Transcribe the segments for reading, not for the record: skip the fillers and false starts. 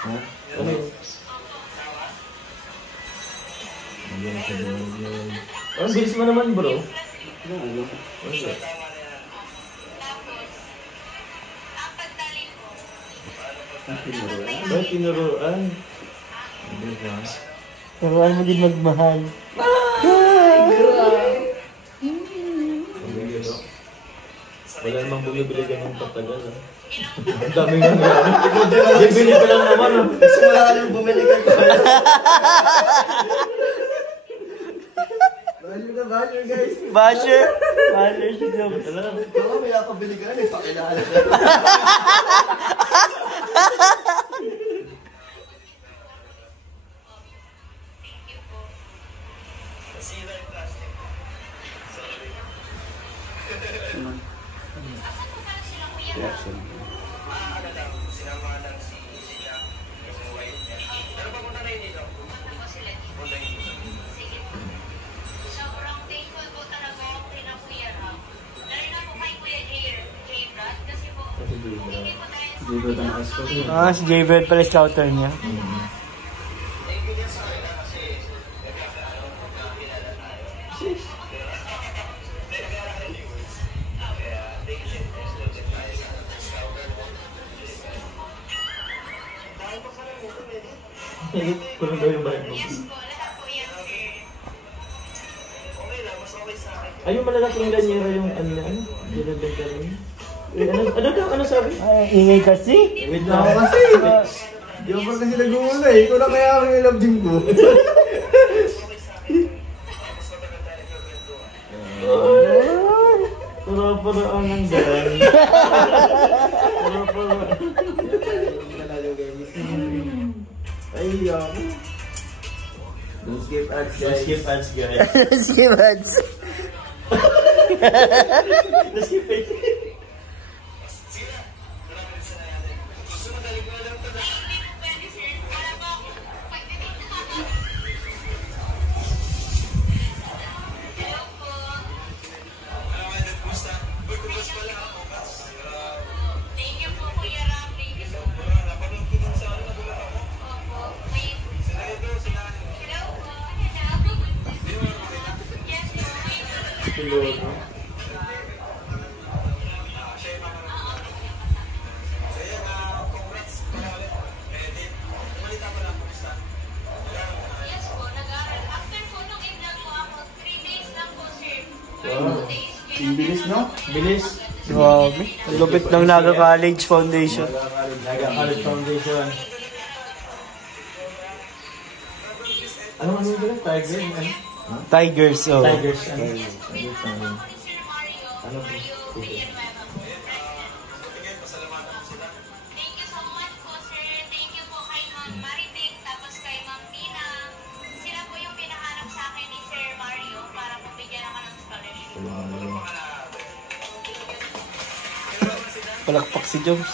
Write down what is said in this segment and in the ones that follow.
Ha? Ano? Ang bilis mo naman bro. Ano? Ba't tinuruan? Turuan mo din magmahal. Wala namang bumibili ka ng patagal. Ang dami nga nga. Bibili ka lang naman. Kasi wala ka nang bumili ka. Basher guys. Basher! Basher si Joms. Baka may nakabili ka na, pakilala ka. Si J-Bird pala scouter niya. Kulang daw yung bike mo. Ayun malakas yung ganyera yung ano na ano? Ginabenta rin. Ano sabi? Ay, ingay kasi. Wait lang ako kasi. Di ba kasi nag-uula eh. Ikaw na kaya ako yung love team ko. Para-paraan ng dyan. Para-paraan. Ay, yun. Don't skip ads Don't guys. skip ads, guys. Skip ads. Don't skip it. Ang bilis no? Bilis. Grabe. Ang lupit ng Naga College Foundation. Naga College Foundation. Ano ba? Tiger? Ano? Tigers, oh. Tigers. Ano? Ano? Palakpak si Joms.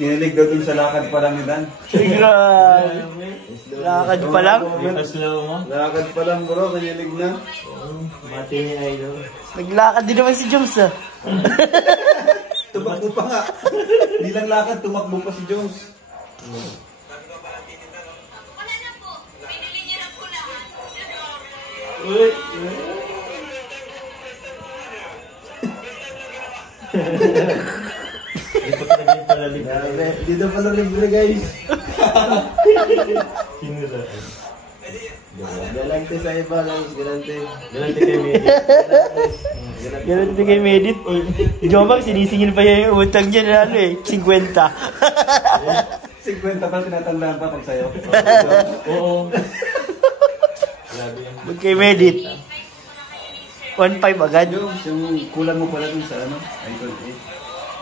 Kinilig daw dun sa lakad pa lang ni Dan. Grabe. Lakad pa lang. Slow mo? Lakad pa lang bro, kinilig na. Mati ni Idol. Naglakad din naman si Joms, ah. Tumakbo pa nga. Hindi lang lakad, tumakbo pa si Jones. Wala na po. Pinili niya na po lahat. Uy! Ito talaga yung palalim. Grabe, dito pala libre guys. Kinuraan. Galante sa iba guys, galante. Galante kay Medit. Ganun din kay Medit. Jomar, sinisingil pa niya yung utang niya na ano eh. 50. 50 pa tinatandaan pa pag sayo. Oo. Grabe yan. Huwag kay Medit. 1.5 agad. Jones, yung kulang mo pala dun sa ano? Icon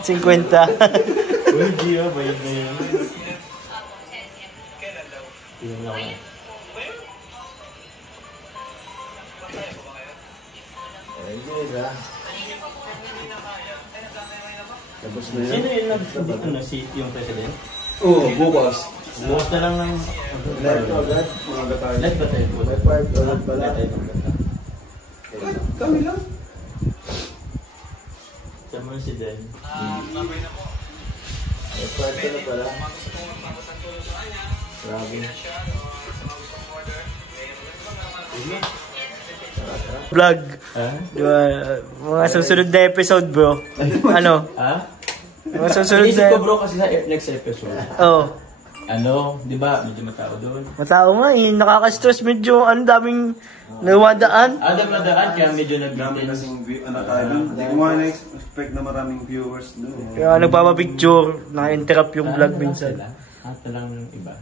50. Uy, Gio, bayad na yun. Tingnan lang ako. Ayun ha. Tapos na Sino yan. yung nag-dito na si yung president? Oo, bukas. Bukas na lang ng... Live to agad, mga gatay. Live ba tayo po? Live part, live pala. Live tayo. Kami lang. Sa mga naman si Dan. Part na pala. Grabe. Vlog. Ha? Diba, mga susunod na episode, bro. Ano? Ha? Mga susunod Inisip na... ko bro kasi sa next episode. Oh. Ano, di ba? Medyo matao doon. Matao nga eh. Nakaka-stress medyo. Ang daming nawadaan. Adam na daan, kaya medyo Dami nag-maintain. kasing ano tayo doon. Hindi ko nga na-expect na maraming viewers doon. Kaya nagpapapicture. Naka-interrupt yung vlog minsan. Ito lang iba.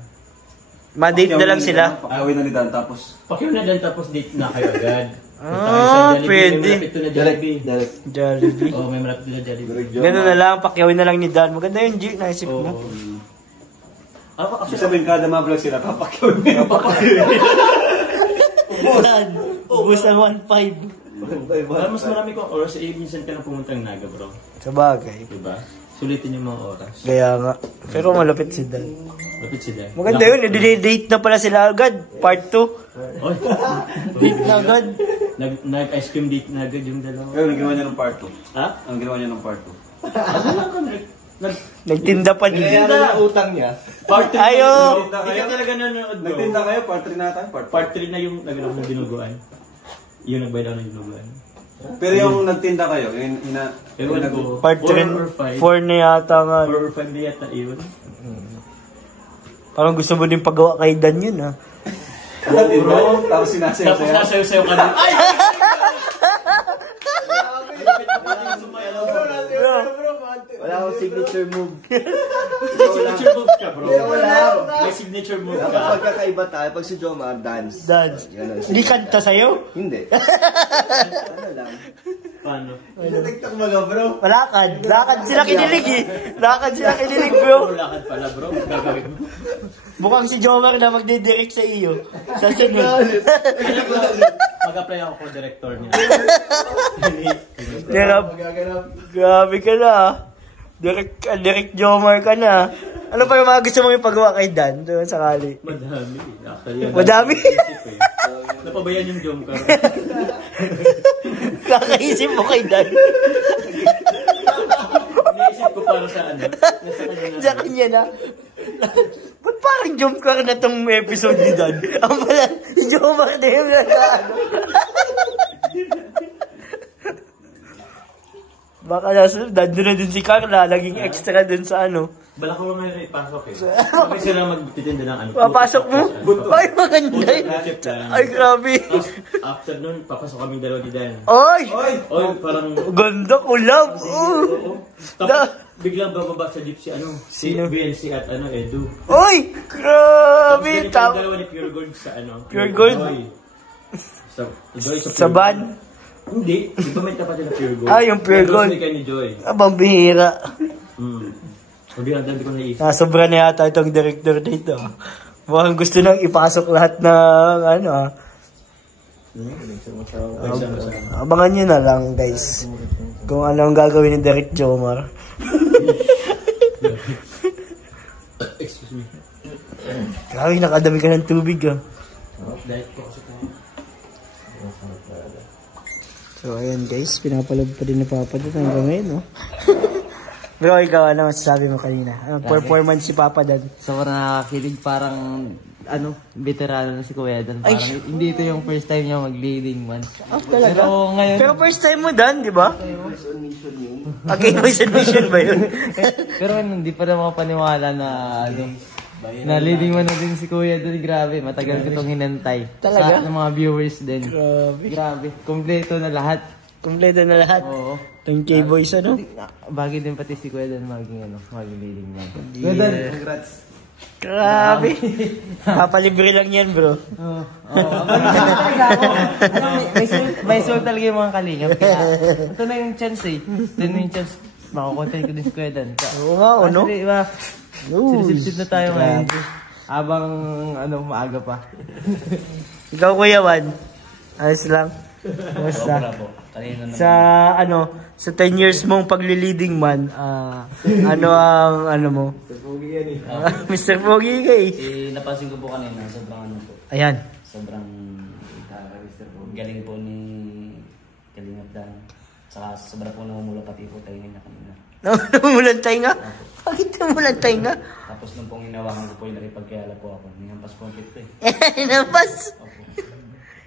Ma-date na lang sila. Pakawin na ni Dan tapos. Pakiw na dyan tapos date na kayo agad. Ah, pwede. May malapit to na Jollibee. Jollibee. Oo, may malapit to na Jollibee. Ganun na lang. Pakyawin na lang ni Dan. Maganda yun, G. Naisip mo. Ibig sabihin kada mga vlog sila, papakawin mo yung papakawin. Dan. Ubus na 1.5. Mas marami kong oras. Minsan ka na pumunta ng Naga, bro. Sa bagay. Diba? Sulitin yung mga oras. Kaya nga. Pero malapit si Dan. Lapit sila. Maganda yun. I-date na pala sila agad. Part 2. Oy. Date na agad. Nag-ice cream date na agad yung dalawa. Pero ang ginawa niya ng part 2. Ha? Ang ginawa niya ng part 2. Ano lang ka? Nagtinda pa din. Kaya utang niya. Part 3 Ayo! Hindi ka talaga nanonood, bro. Nagtinda kayo, part 3 na tayo, Part 3 na yung nagalaw ng dinuguan. Yung nagbayad ako ng dinuguan. Pero yung nagtinda kayo, Ewan ko. Part 4 or 3. 5. 4 na yata nga. 4 or 5 na yata yun. Parang gusto mo din pagawa kay Dan yun, ha? Bro, tapos sinasayaw Tapos sa'yo. nasayaw-sayaw ka din. Ay! Wala akong signature move. Signature move ka, bro. Wala. May signature move ka. Kapag kakaiba tayo, pag si Jomar, dance. Dance. Ganun. Hindi kanta sa'yo? Hindi. Ano lang. Paano? TikTok mo nga, bro. Lakad. Lakad sila kinilig eh. Lakad sila kinilig, bro. Lakad pala, bro. Gagawin mo. Mukhang si Jomar na magdidirect sa iyo. Sa sunod. Mag-apply ako ko director niya. Grabe ka na, ah. Direct Jomar ka na. Ano pa yung mga gusto mong ipagawa kay Dan? Doon sakali. Madami. Actually, Madami? Napabayan yung jom ka. Kakaisip mo kay Dan. Naisip ko para sa ano. Nasa kanya na. Sa kanya na. Ba't parang jump car na tong episode ni Dan? Ang pala, Jomar na yung nasa ano. Baka nasa, nandun na dun si Carla, naging extra dun sa ano. Bala ko lang ngayon ipasok eh. Bakit sila magtitinda ng ano? Papasok mo? Ay, maganda yun. Chip lang. Ay, grabe. Tapos, after nun, papasok kami dalawa ni Dan. Ay! Oy, parang... Ganda ko lang. Tapos, biglang bababa sa jeep si ano? Si Sino? BNC at ano, Edu. Uy! Tapos, Grabe! ganito yung dalawa ni Pure Gold sa ano? Pure Gold? Joy sa Sa Pure van? Gold. Hindi. Di ba may kapatid na Pure Gold? Ah, yung Pure Gold. Nag-grocery kayo ni Joy. Abang bihira. Sabi ang dami ko naisip. Sobra na yata itong director dito. Mukhang gusto nang ipasok lahat ng ano ah. Abangan nyo na lang guys. Kung ano ang gagawin ni Direct Jomar. Excuse me. Grabe, nakadami ka ng tubig ah. Diet ko kasi tayo. So ayan guys, pinapalog pa din ni Papa dito hanggang ngayon no. Bro, ikaw ano masasabi mo kanina? Performance si Papa Dan. Sobrang nakakakilig, parang veterano na si Kuya Dan. Parang hindi ito yung first time niya mag-leading man. Oh, talaga? Pero ngayon, Pero first time mo Dan, di ba? Okay, voice and mission ba yun? pero hindi pa na makapaniwala na na leading man na din si Kuya Dan. Grabe, matagal ko itong hinantay. Talaga? Sa ng mga viewers din. Grabe. Grabe, kompleto na lahat. Kompleto na lahat. Oo. Itong K-Boys ano? Bagay din pati si Kuya Dan maging leading man. Kuya Dan, congrats. Grabe. Papalibre lang yan bro. Oo. May soul talaga yung mga kalingap. Kaya, ito na yung chance eh. Ito na yung chance. Makakontent ko din si Kuya Dan. Oo nga, ano? Actually, diba, sinisip-sip na tayo ngayon. Habang maaga pa. Ikaw Kuya Juan. Ayos lang. Basta. Sa sa 10 years mong pagli-leading man, ano ang ano mo? Mr. Pogi ka eh. Napansin ko po kanina, sobrang po. Ayan. Sobrang galing po ni Kalingap Dan. Saka sobra po namumula pati po tayo na kanina. Namumulan tayo nga? Bakit namumulan tayo nga? Tapos nung pong hinawakan ko po yung nakipagkayala po ako, hinampas po ang pit ko eh. Hinampas? Opo.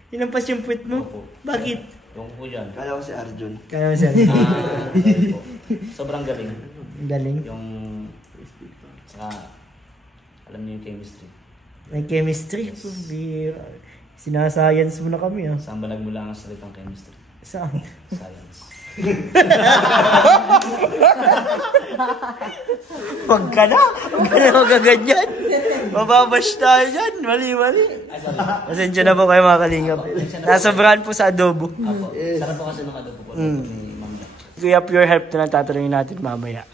Hinampas yung puwit mo? Opo. Bakit? Yung po dyan. Kala ko si Arjun. Kaya mo siya. Ayun po. Sobrang galing. Galing. Yung, saka, alam niyo yung chemistry. May chemistry. Sinascience mo na kami ah. Saan ba nagmula ang salitang chemistry? Saan? Science. Huwag ka na magaganyan. Mababash tayo dyan. Mali. Ay, sorry. Pasensya na po kayo mga kalingap. Nasobrahan po sa adobo. Apo. Sarap po kasi ng adobo po. Ni Ma'am. Kuya, pure help na lang tatanungin natin mamaya.